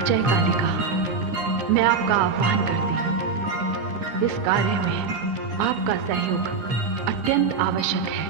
जय कालिका, मैं आपका आह्वान करती हूँ। इस कार्य में आपका सहयोग अत्यंत आवश्यक है।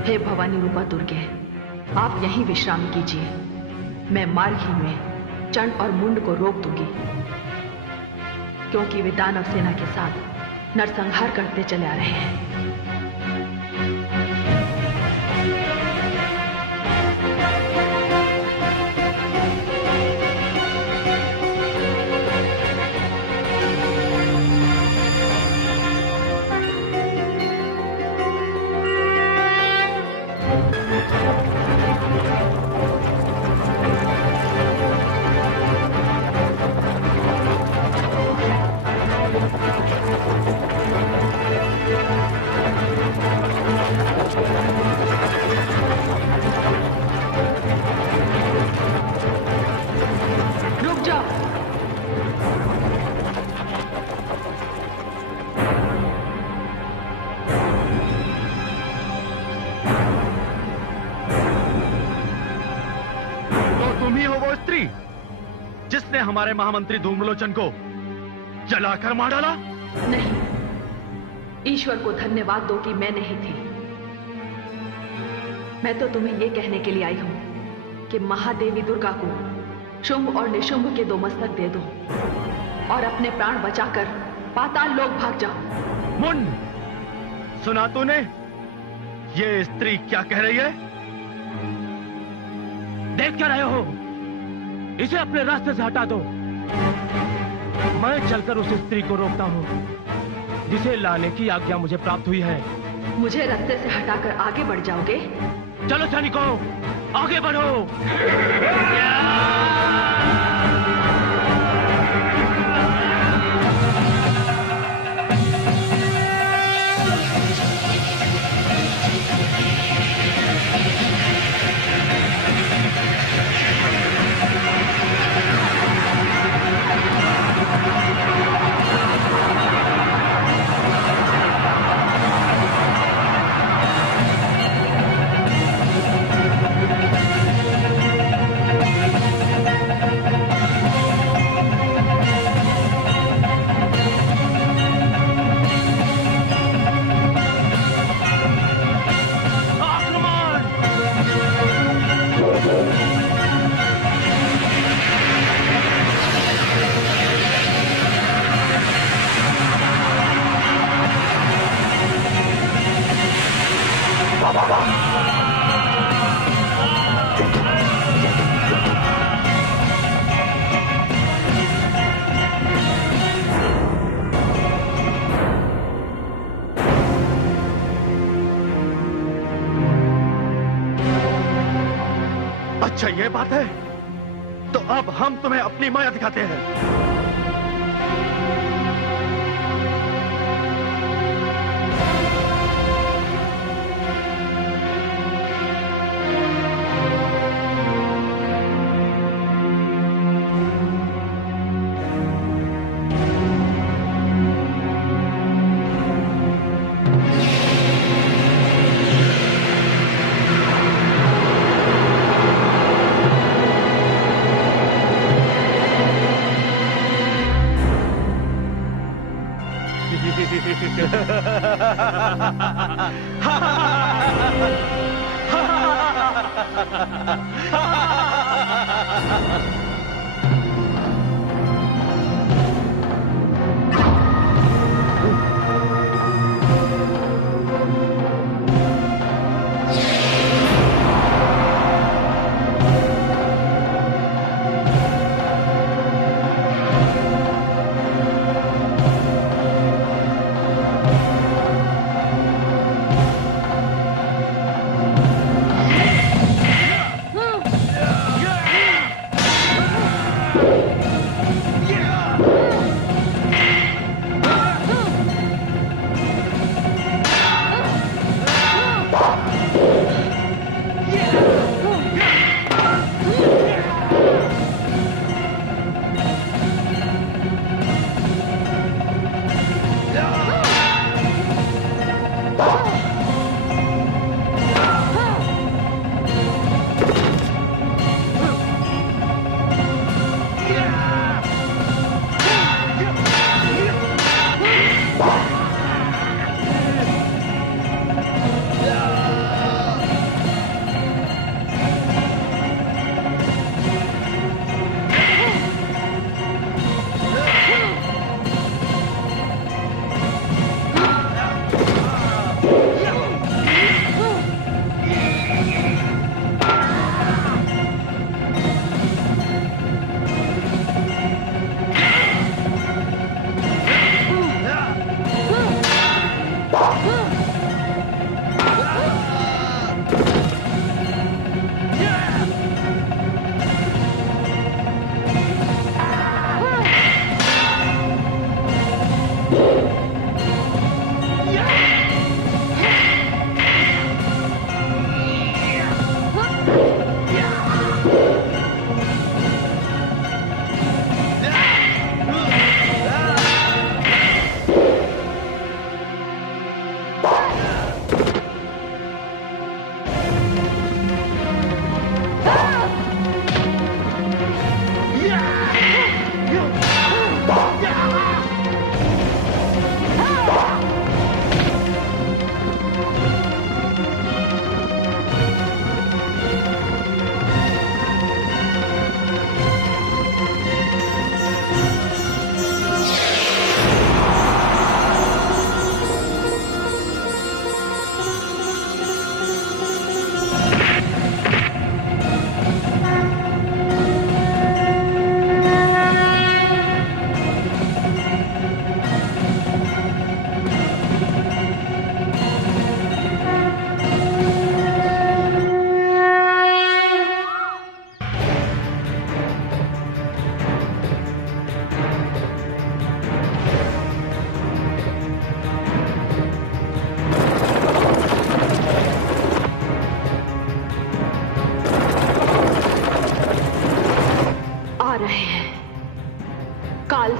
हे भवानी रूपा दुर्गे, आप यहीं विश्राम कीजिए। मैं मार्ग ही में चंड और मुंड को रोक दूंगी, क्योंकि वे दानव सेना के साथ नरसंहार करते चले आ रहे हैं। जिसने हमारे महामंत्री धूम्रलोचन को जलाकर मार डाला? नहीं, ईश्वर को धन्यवाद दो कि मैं नहीं थी। मैं तो तुम्हें यह कहने के लिए आई हूं कि महादेवी दुर्गा को शुंभ और निशुंभ के 2 मस्तक दे दो और अपने प्राण बचाकर पाताल लोक भाग जाओ। मुंड, सुना तूने? ये स्त्री क्या कह रही है? देख क्या रहे हो? इसे अपने रास्ते से हटा दो। मैं चलकर उस स्त्री को रोकता हूँ जिसे लाने की आज्ञा मुझे प्राप्त हुई है। मुझे रास्ते से हटाकर आगे बढ़ जाओगे? चलो सैनिकों, आगे बढ़ो। अच्छा ये बात है, तो अब हम तुम्हें अपनी माया दिखाते हैं।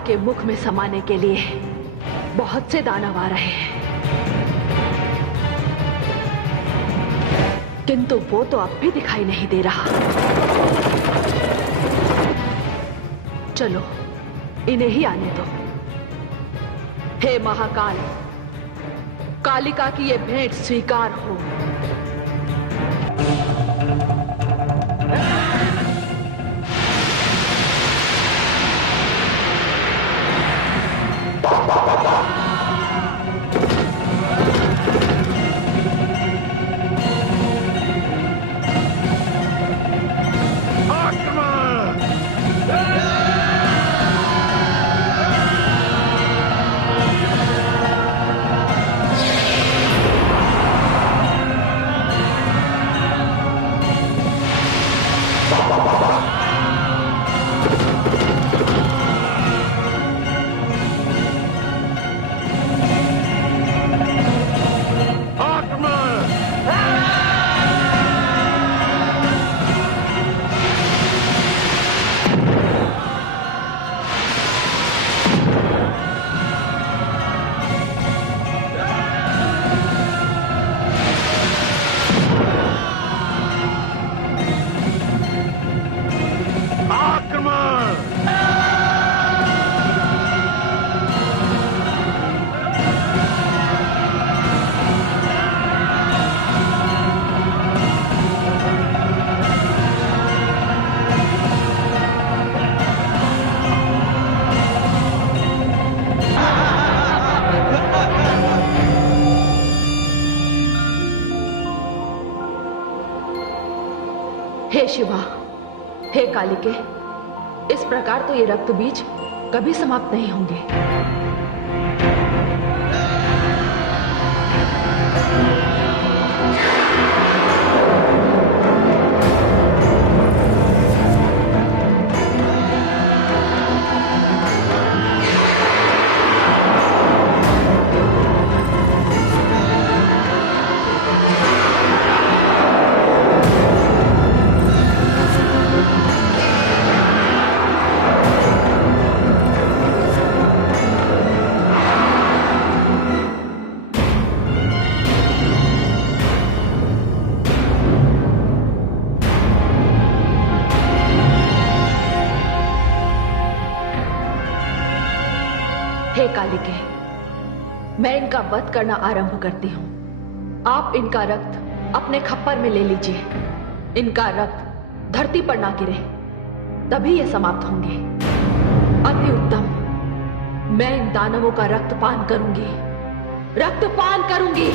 के मुख में समाने के लिए बहुत से दानव आ रहे हैं, किंतु वो तो अब भी दिखाई नहीं दे रहा। चलो इन्हें ही आने दो। हे महाकाल, कालिका की ये भेंट स्वीकार हो। शिवा, हे कालिके, इस प्रकार तो ये रक्त बीज कभी समाप्त नहीं होंगे। हे कालिके, मैं इनका वध करना आरंभ करती हूं। आप इनका रक्त अपने खप्पर में ले लीजिए। इनका रक्त धरती पर ना गिरे, तभी ये समाप्त होंगे। अति उत्तम। मैं इन दानवों का रक्तपान करूंगी, रक्तपान करूंगी।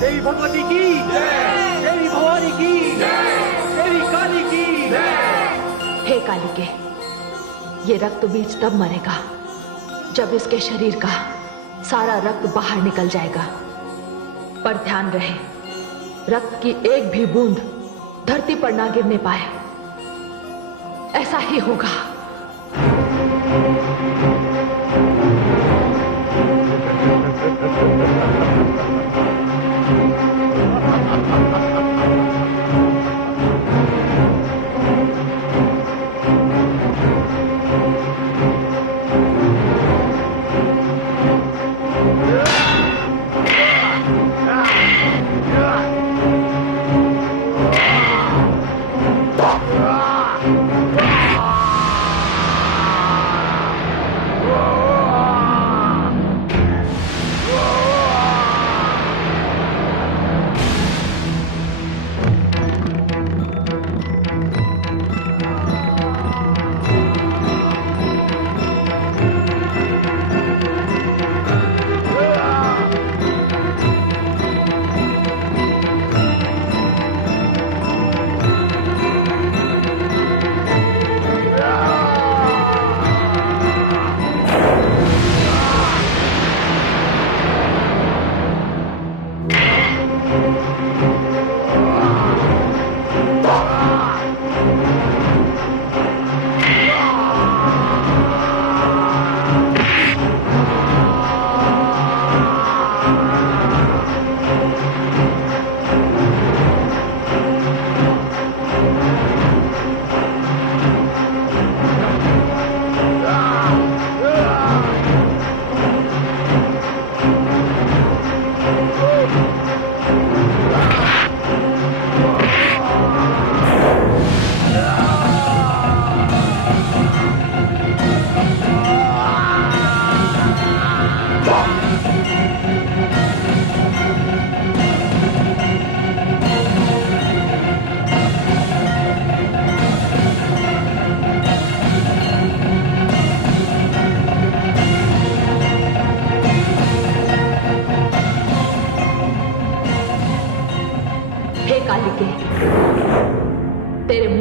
देवी भगवती की जय, देवी भवानी की जय, देवी काली की जय। हे कालिके, ये रक्त बीज तब मरेगा जब इसके शरीर का सारा रक्त बाहर निकल जाएगा। पर ध्यान रहे, रक्त की एक भी बूंद धरती पर ना गिरने पाए। ऐसा ही होगा।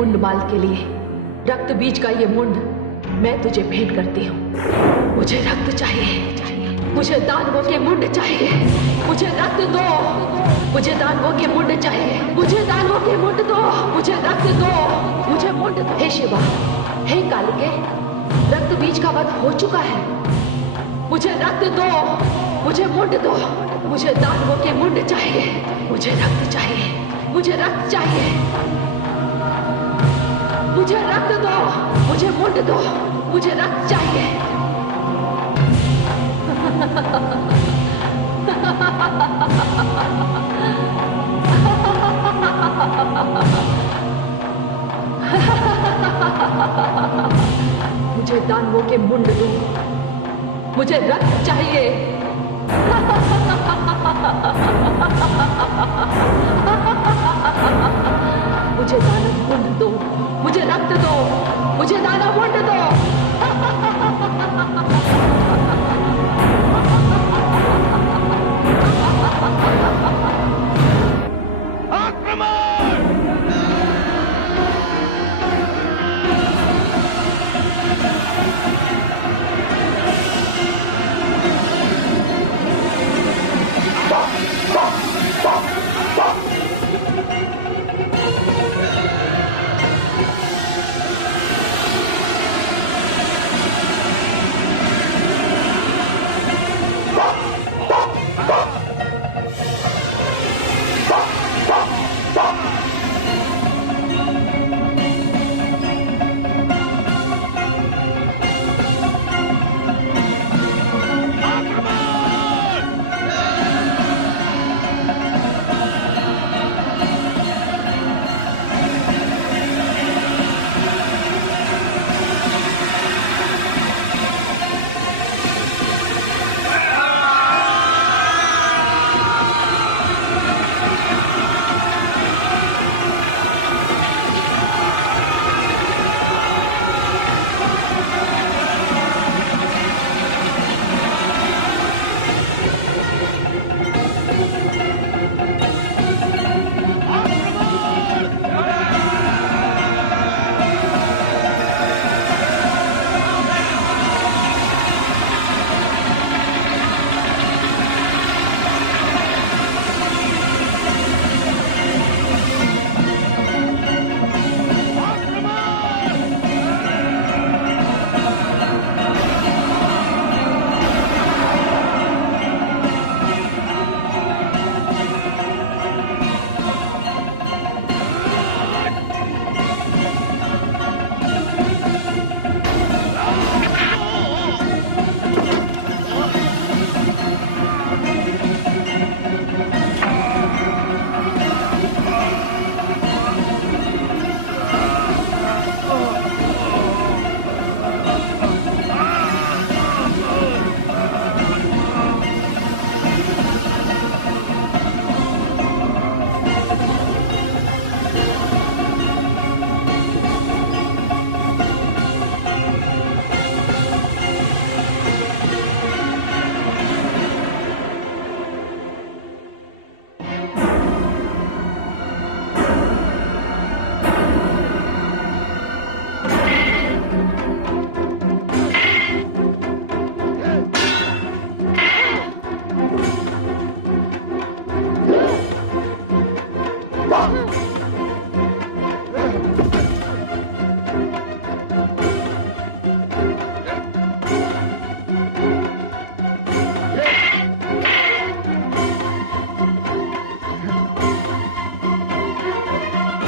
मुंडमाल के लिए रक्त बीज का ये मुंड मैं तुझे भेंट करती हूँ। मुझे रक्त चाहिए, मुझे दानवों के मुंड चाहिए, मुझे रक्त दो, मुझे दानवों के मुंड चाहिए, मुझे दानवों के मुंड दो, मुझे रक्त दो, मुझे मुंड दो। हे शिवा, हे कालिके, रक्त बीज का वध हो चुका है। मुझे रक्त दो, मुझे मुंड दो, मुझे दानवों के मुंड चाहिए, मुझे रक्त चाहिए, मुझे रक्त चाहिए, मुझे रक्त दो, मुझे मुंड दो, मुझे रक्त चाहिए। मुझे दानवों के मुंड दो, मुझे रक्त चाहिए। मुझे दानव मुंड दो, मुझे रक्त दो, मुझे दानव मुंड दो।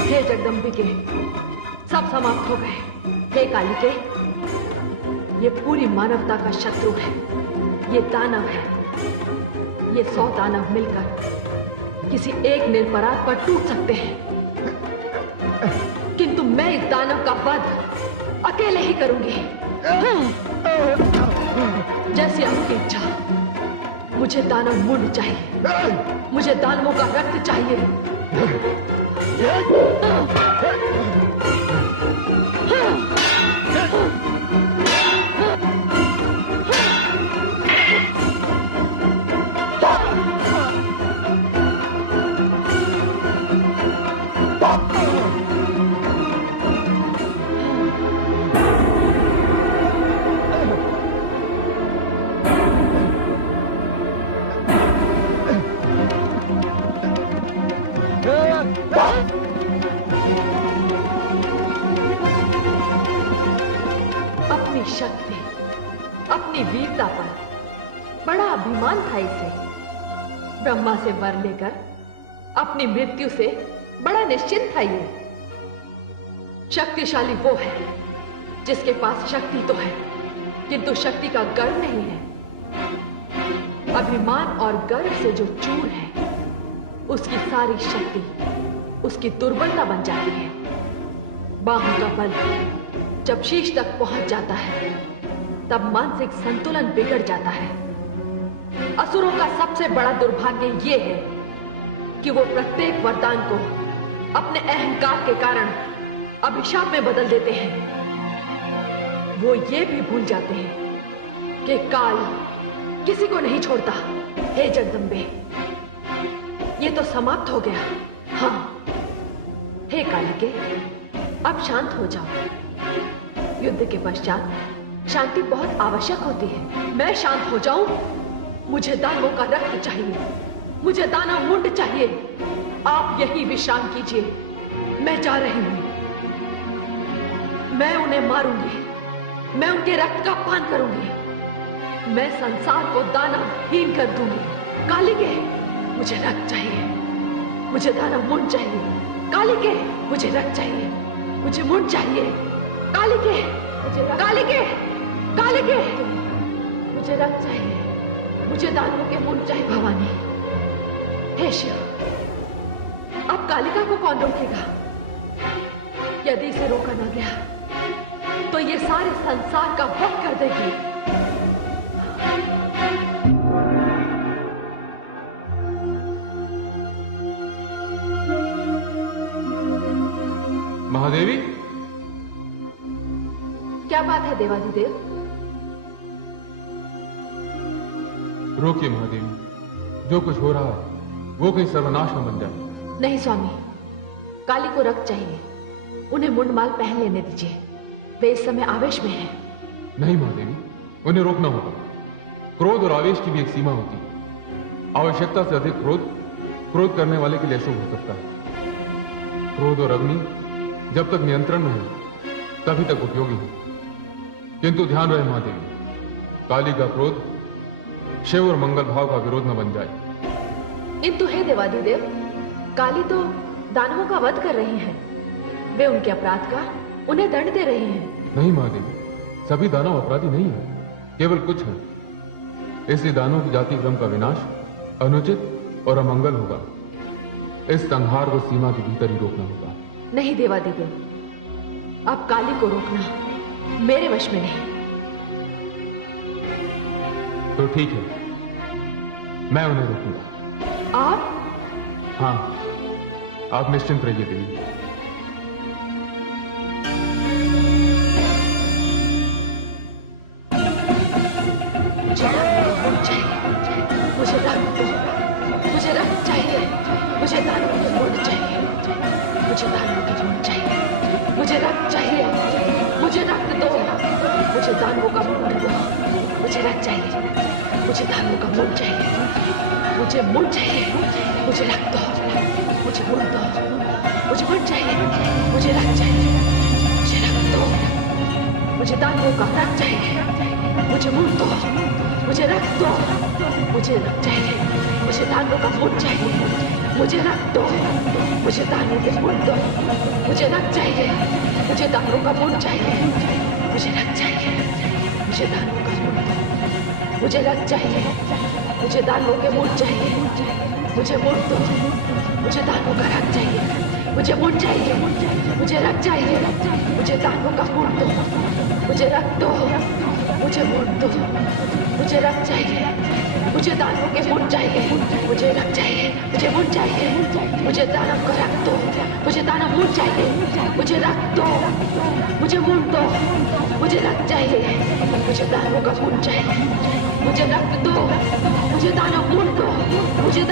हे जगदम्बिके, सब समाप्त हो गए। हे कालिके, ये पूरी मानवता का शत्रु है, ये दानव है। ये 100 दानव मिलकर किसी एक निरपराध पर टूट सकते हैं, किंतु मैं इस दानव का वध अकेले ही करूंगी। जैसी आपकी इच्छा। मुझे दानव मुंड चाहिए, मुझे दानवों का रक्त चाहिए। बड़ा अभिमान था इसे। ब्रह्मा से वर लेकर अपनी मृत्यु से बड़ा निश्चिंत था ये। शक्तिशाली वो है जिसके पास शक्ति तो है, किंतु शक्ति का गर्व नहीं है। अभिमान और गर्व से जो चूर है, उसकी सारी शक्ति उसकी दुर्बलता बन जाती है। बाहों का बल जब शीश तक पहुंच जाता है, तब मानसिक संतुलन बिगड़ जाता है। असुरों का सबसे बड़ा दुर्भाग्य यह है कि वो प्रत्येक वरदान को अपने अहंकार के कारण अभिशाप में बदल देते हैं। वो ये भी भूल जाते हैं कि काल किसी को नहीं छोड़ता। हे जगदम्बे, ये तो समाप्त हो गया। हाँ, हे कालिके, अब शांत हो जाओ। युद्ध के पश्चात शांति बहुत आवश्यक होती है। मैं शांत हो जाऊं? मुझे दानवों का रक्त चाहिए, मुझे दानव मुंड चाहिए। आप यही विश्राम कीजिए, मैं जा रही हूं। मैं उन्हें मारूंगी, मैं उनके रक्त का पान करूंगी, मैं संसार को दानवहीन कर दूंगी। कालिके, मुझे रक्त चाहिए, मुझे दानव मुंड चाहिए। कालिके, मुझे रक्त चाहिए, मुझे मुंड चाहिए। कालिके, कालिके, कालिके, मुझे रक्त चाहिए, मुझे दानवों के मुंड चाहिए। भवानी, हे शिव, अब कालिका को कौन रोकेगा? यदि इसे रोका ना गया तो ये सारे संसार का वध कर देगी। महादेवी, क्या बात है देवाधिदेव? रोकिए महादेवी, जो कुछ हो रहा है वो कहीं सर्वनाश न बन जाए। नहीं स्वामी, काली को रक्त चाहिए, उन्हें मुंडमाल पहन लेने दीजिए। वे इस समय आवेश में हैं। नहीं महादेवी, उन्हें रोकना होगा। क्रोध और आवेश की भी एक सीमा होती है। आवश्यकता से अधिक क्रोध करने वाले के लिए अशुभ हो सकता है। क्रोध और अग्नि जब तक नियंत्रण में है तभी तक उपयोगी है। किंतु ध्यान रहे महादेवी, काली का क्रोध शिव और मंगल भाव का विरोध न बन जाए। किंतु हे देवाधिदेव, काली तो दानवों का वध कर रही हैं। वे उनके अपराध का उन्हें दंड दे रहे हैं। नहीं महादेवी, सभी दानव अपराधी नहीं है, केवल कुछ हैं। इसलिए दानवों की जाति क्रम का विनाश अनुचित और अमंगल होगा। इस संहार को सीमा के भीतर ही रोकना होगा। नहीं देवाधिदेव, अब काली को रोकना मेरे वश में नहीं। तो ठीक है, मैं उन्हें रोकूंगा। आप? हाँ, आप निश्चिंत रहिए देवी। मुझे रक्त दो, मुझे रक्त चाहिए, मुझे दानवों के मुंड चाहिए, मुझे दानवों के मुंड चाहिए, मुझे रक्त चाहिए, मुझे रक्त दो, मुझे दानवों का मुंड दो, मुझे रक्त चाहिए, मुझे दानवों का मुंड चाहिए, मुझे मुंड चाहिए, मुझे रक्त दो, मुझे मुंड दो, मुझे मुंड चाहिए, मुझे रक्त चाहिए, मुझे रक्त दो, मुझे दानवों का रक्त चाहिए, मुझे मुंड दो, मुझे रक्त दो, मुझे रक्त चाहिए, मुझे दानवों का मुंड चाहिए, मुझे रक्त दो, मुझे दानवों के मुंड दो, मुझे रक्त चाहिए, मुझे दानवों का मुंड चाहिए, मुझे रक्त चाहिए, मुझे दानवों का मुंड दो, मुझे रक्त चाहिए, मुझे दानवों के मुंड चाहिए, मुझे मुंड दो, मुझे दानवों का रक्त चाहिए, मुझे मुंड चाहिए, मुझे रक्त चाहिए, मुझे दानवों का मुंड दो, मुझे रक्त दो, मुझे मुंड दो, मुझे रक्त चाहिए, मुझे दानवों के मुंड चाहिए, मुझे रक्त चाहिए, मुझे मुंड चाहिए, मुझे दानव का रक्त दो, मुझे दानव मुंड चाहिए, मुझे रक्त दो, मुझे मुंड दो, मुझे रक्त चाहिए, मुझे दानवों का मुंड चाहिए, मुझे रक्त दो, मुझे दानव मुंड दो, मुझे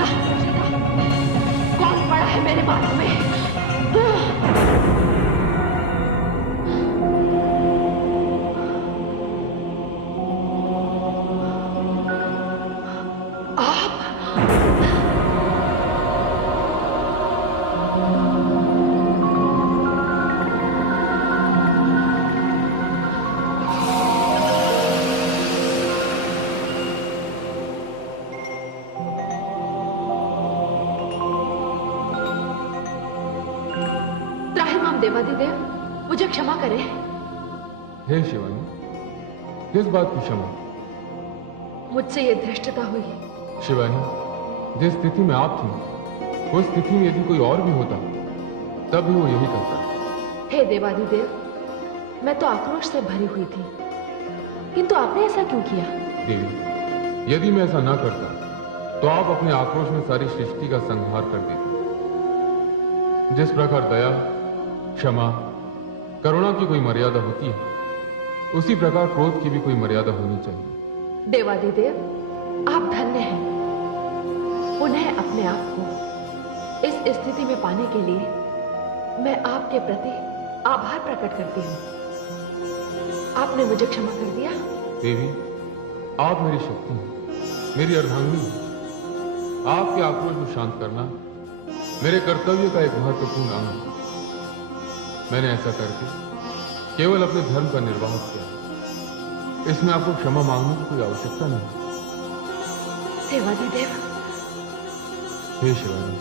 कौन पड़ा है मेरे मार्ग में? देवादिदेव, मुझे क्षमा करें। हे शिवानी, किस बात की क्षमा? मुझसे ये धृष्टता हुई। शिवानी, जिस स्थिति में आप थी, उस स्थिति में यदि कोई और भी होता तब भी वो यही करता। हे देवादिदेव, मैं तो आक्रोश से भरी हुई थी, किंतु आपने ऐसा क्यों किया? देवी, यदि मैं ऐसा ना करता तो आप अपने आक्रोश में सारी सृष्टि का संहार कर देते। जिस प्रकार दया, क्षमा, करुणा की कोई मर्यादा होती है, उसी प्रकार क्रोध की भी कोई मर्यादा होनी चाहिए। देवादिदेव, आप धन्य हैं। पुनः अपने आप को इस स्थिति में पाने के लिए मैं आपके प्रति आभार प्रकट करती हूँ। आपने मुझे क्षमा कर दिया। देवी, आप मेरी शक्ति हैं, मेरी अर्धांगिनी हैं। आपके आक्रोश को शांत करना मेरे कर्तव्य का एक महत्वपूर्ण अंग है। मैंने ऐसा करके केवल अपने धर्म का निर्वाह किया। इसमें आपको क्षमा मांगने की कोई आवश्यकता नहीं। देवादिदेव। हे शिवानी,